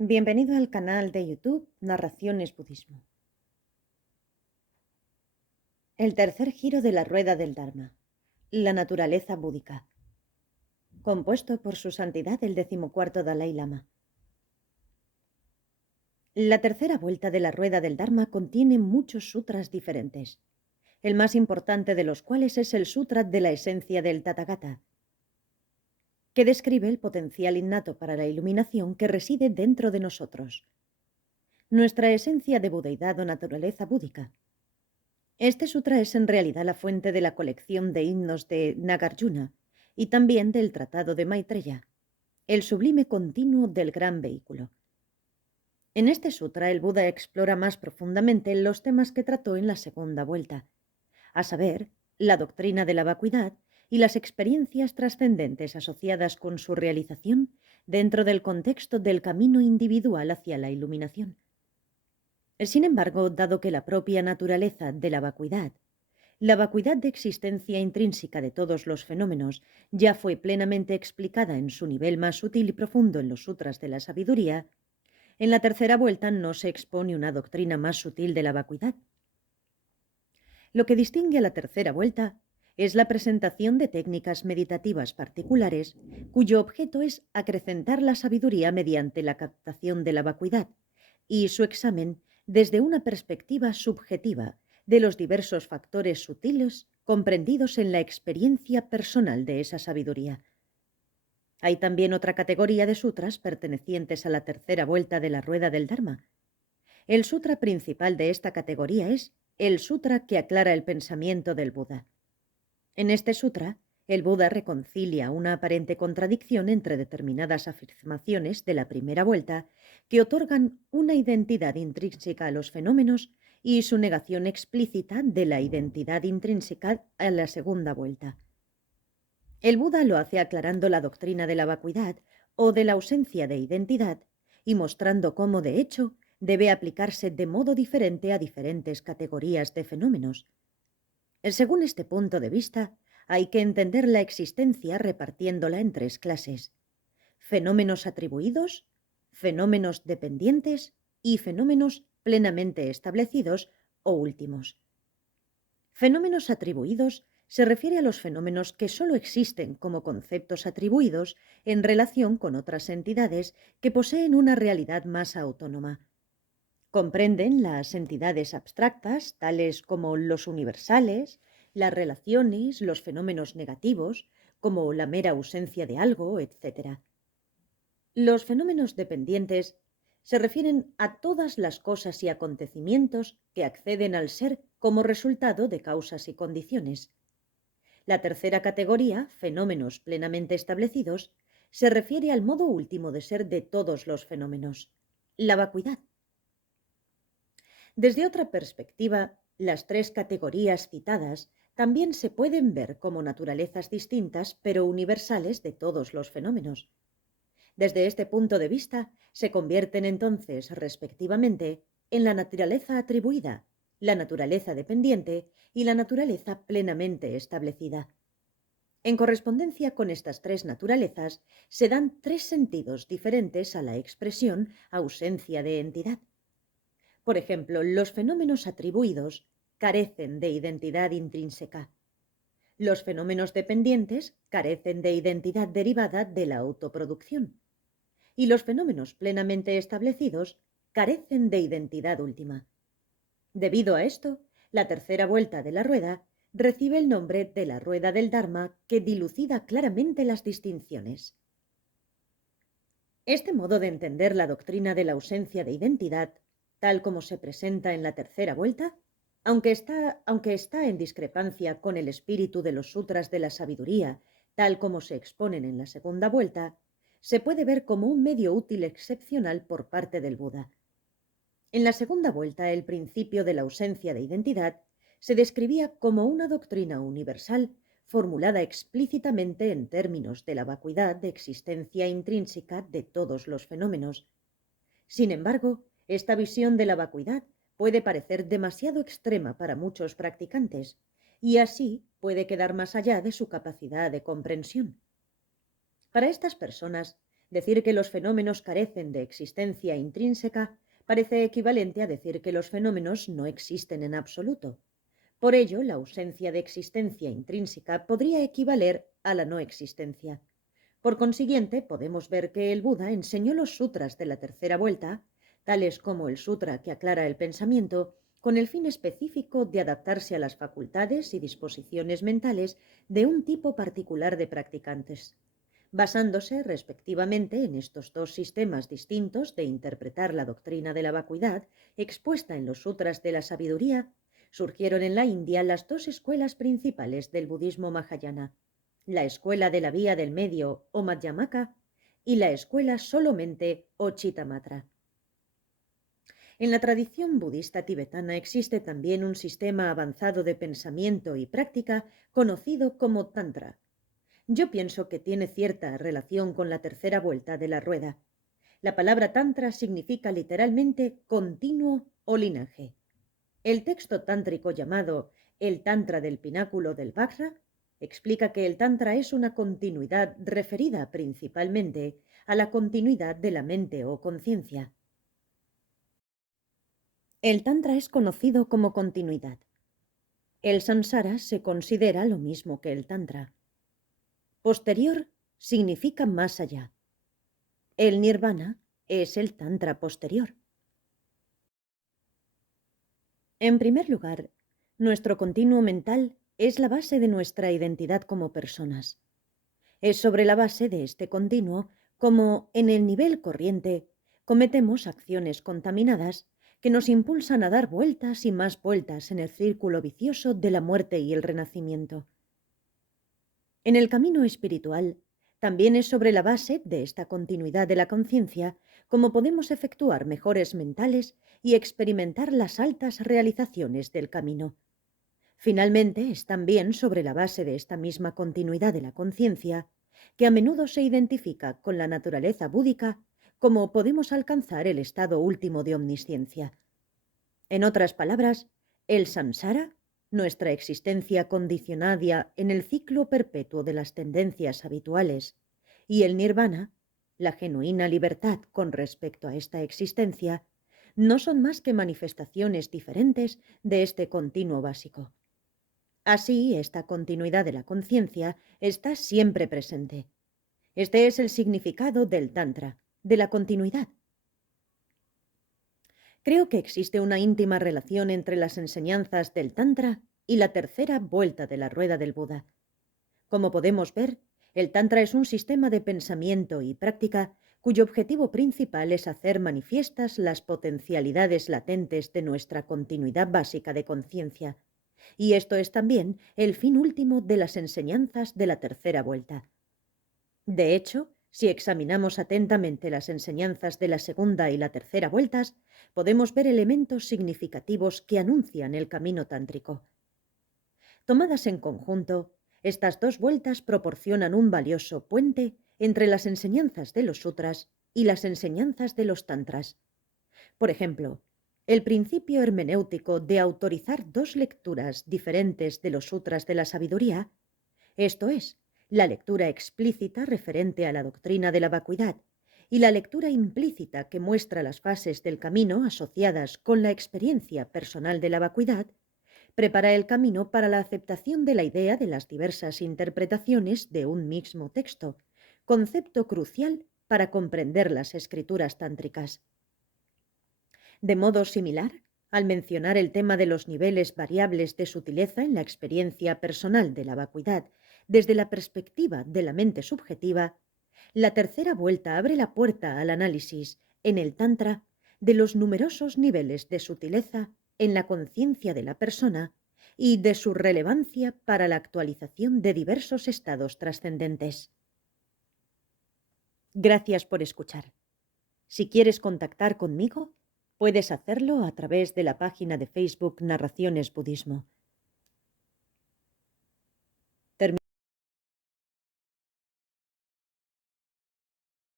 Bienvenido al canal de YouTube Narraciones Budismo. El tercer giro de la rueda del Dharma. La naturaleza búdica. Compuesto por su santidad el 14º Dalai Lama. La tercera vuelta de la rueda del Dharma contiene muchos sutras diferentes, el más importante de los cuales es el Sutra de la esencia del Tathagata, que describe el potencial innato para la iluminación que reside dentro de nosotros, nuestra esencia de budeidad o naturaleza búdica. Este sutra es en realidad la fuente de la colección de himnos de Nagarjuna y también del tratado de Maitreya, el sublime continuo del gran vehículo. En este sutra el Buda explora más profundamente los temas que trató en la segunda vuelta, a saber, la doctrina de la vacuidad y las experiencias trascendentes asociadas con su realización dentro del contexto del camino individual hacia la iluminación. Sin embargo, dado que la propia naturaleza de la vacuidad de existencia intrínseca de todos los fenómenos ya fue plenamente explicada en su nivel más sutil y profundo en los sutras de la sabiduría, en la tercera vuelta no se expone una doctrina más sutil de la vacuidad. Lo que distingue a la tercera vuelta es la presentación de técnicas meditativas particulares cuyo objeto es acrecentar la sabiduría mediante la captación de la vacuidad y su examen desde una perspectiva subjetiva de los diversos factores sutiles comprendidos en la experiencia personal de esa sabiduría. Hay también otra categoría de sutras pertenecientes a la tercera vuelta de la rueda del Dharma. El sutra principal de esta categoría es el sutra que aclara el pensamiento del Buda. En este sutra, el Buda reconcilia una aparente contradicción entre determinadas afirmaciones de la primera vuelta que otorgan una identidad intrínseca a los fenómenos y su negación explícita de la identidad intrínseca a la segunda vuelta. El Buda lo hace aclarando la doctrina de la vacuidad o de la ausencia de identidad y mostrando cómo, de hecho, debe aplicarse de modo diferente a diferentes categorías de fenómenos. Según este punto de vista, hay que entender la existencia repartiéndola en tres clases: fenómenos atribuidos, fenómenos dependientes y fenómenos plenamente establecidos o últimos. Fenómenos atribuidos se refiere a los fenómenos que sólo existen como conceptos atribuidos en relación con otras entidades que poseen una realidad más autónoma. Comprenden las entidades abstractas, tales como los universales, las relaciones, los fenómenos negativos, como la mera ausencia de algo, etc. Los fenómenos dependientes se refieren a todas las cosas y acontecimientos que acceden al ser como resultado de causas y condiciones. La tercera categoría, fenómenos plenamente establecidos, se refiere al modo último de ser de todos los fenómenos, la vacuidad. Desde otra perspectiva, las tres categorías citadas también se pueden ver como naturalezas distintas pero universales de todos los fenómenos. Desde este punto de vista, se convierten entonces, respectivamente, en la naturaleza atribuida, la naturaleza dependiente y la naturaleza plenamente establecida. En correspondencia con estas tres naturalezas, se dan tres sentidos diferentes a la expresión ausencia de entidad. Por ejemplo, los fenómenos atribuidos carecen de identidad intrínseca. Los fenómenos dependientes carecen de identidad derivada de la autoproducción. Y los fenómenos plenamente establecidos carecen de identidad última. Debido a esto, la tercera vuelta de la rueda recibe el nombre de la rueda del Dharma, que dilucida claramente las distinciones. Este modo de entender la doctrina de la ausencia de identidad, tal como se presenta en la tercera vuelta, aunque está en discrepancia con el espíritu de los sutras de la sabiduría, tal como se exponen en la segunda vuelta, se puede ver como un medio útil excepcional por parte del Buda. En la segunda vuelta, el principio de la ausencia de identidad se describía como una doctrina universal formulada explícitamente en términos de la vacuidad de existencia intrínseca de todos los fenómenos. Sin embargo, esta visión de la vacuidad puede parecer demasiado extrema para muchos practicantes, y así puede quedar más allá de su capacidad de comprensión. Para estas personas, Decir que los fenómenos carecen de existencia intrínseca parece equivalente a decir que los fenómenos no existen en absoluto. Por ello, la ausencia de existencia intrínseca podría equivaler a la no existencia. Por consiguiente, podemos ver que el Buda enseñó los sutras de la tercera vuelta, tales como el sutra que aclara el pensamiento, con el fin específico de adaptarse a las facultades y disposiciones mentales de un tipo particular de practicantes. Basándose, respectivamente, en estos dos sistemas distintos de interpretar la doctrina de la vacuidad, expuesta en los sutras de la sabiduría, surgieron en la India las dos escuelas principales del budismo mahayana, la escuela de la vía del medio o Madhyamaka y la escuela solamente o Chittamatra. En la tradición budista tibetana existe también un sistema avanzado de pensamiento y práctica conocido como Tantra. Yo pienso que tiene cierta relación con la tercera vuelta de la rueda. La palabra Tantra significa literalmente continuo o linaje. El texto tántrico llamado el Tantra del Pináculo del Vajra explica que el Tantra es una continuidad referida principalmente a la continuidad de la mente o conciencia. El Tantra es conocido como continuidad. El Samsara se considera lo mismo que el Tantra. Posterior significa más allá. El Nirvana es el Tantra posterior. En primer lugar, nuestro continuo mental es la base de nuestra identidad como personas. Es sobre la base de este continuo como, en el nivel corriente, cometemos acciones contaminadas que nos impulsan a dar vueltas y más vueltas en el círculo vicioso de la muerte y el renacimiento. En el camino espiritual, también es sobre la base de esta continuidad de la conciencia como podemos efectuar mejores mentales y experimentar las altas realizaciones del camino. Finalmente, es también sobre la base de esta misma continuidad de la conciencia que a menudo se identifica con la naturaleza búdica como podemos alcanzar el estado último de omnisciencia. En otras palabras, el samsara, nuestra existencia condicionada en el ciclo perpetuo de las tendencias habituales, y el nirvana, la genuina libertad con respecto a esta existencia, no son más que manifestaciones diferentes de este continuo básico. Así, esta continuidad de la conciencia está siempre presente. Este es el significado del Tantra, de la continuidad. Creo que existe una íntima relación entre las enseñanzas del Tantra y la tercera vuelta de la rueda del Buda. Como podemos ver, el Tantra es un sistema de pensamiento y práctica cuyo objetivo principal es hacer manifiestas las potencialidades latentes de nuestra continuidad básica de conciencia. Y esto es también el fin último de las enseñanzas de la tercera vuelta. De hecho, si examinamos atentamente las enseñanzas de la segunda y la tercera vueltas, podemos ver elementos significativos que anuncian el camino tántrico. Tomadas en conjunto, estas dos vueltas proporcionan un valioso puente entre las enseñanzas de los sutras y las enseñanzas de los tantras. Por ejemplo, el principio hermenéutico de autorizar dos lecturas diferentes de los sutras de la sabiduría, esto es, la lectura explícita referente a la doctrina de la vacuidad y la lectura implícita que muestra las fases del camino asociadas con la experiencia personal de la vacuidad, prepara el camino para la aceptación de la idea de las diversas interpretaciones de un mismo texto, concepto crucial para comprender las escrituras tántricas. De modo similar, al mencionar el tema de los niveles variables de sutileza en la experiencia personal de la vacuidad desde la perspectiva de la mente subjetiva, la tercera vuelta abre la puerta al análisis, en el Tantra, de los numerosos niveles de sutileza en la conciencia de la persona y de su relevancia para la actualización de diversos estados trascendentes. Gracias por escuchar. Si quieres contactar conmigo, puedes hacerlo a través de la página de Facebook Narraciones Budismo.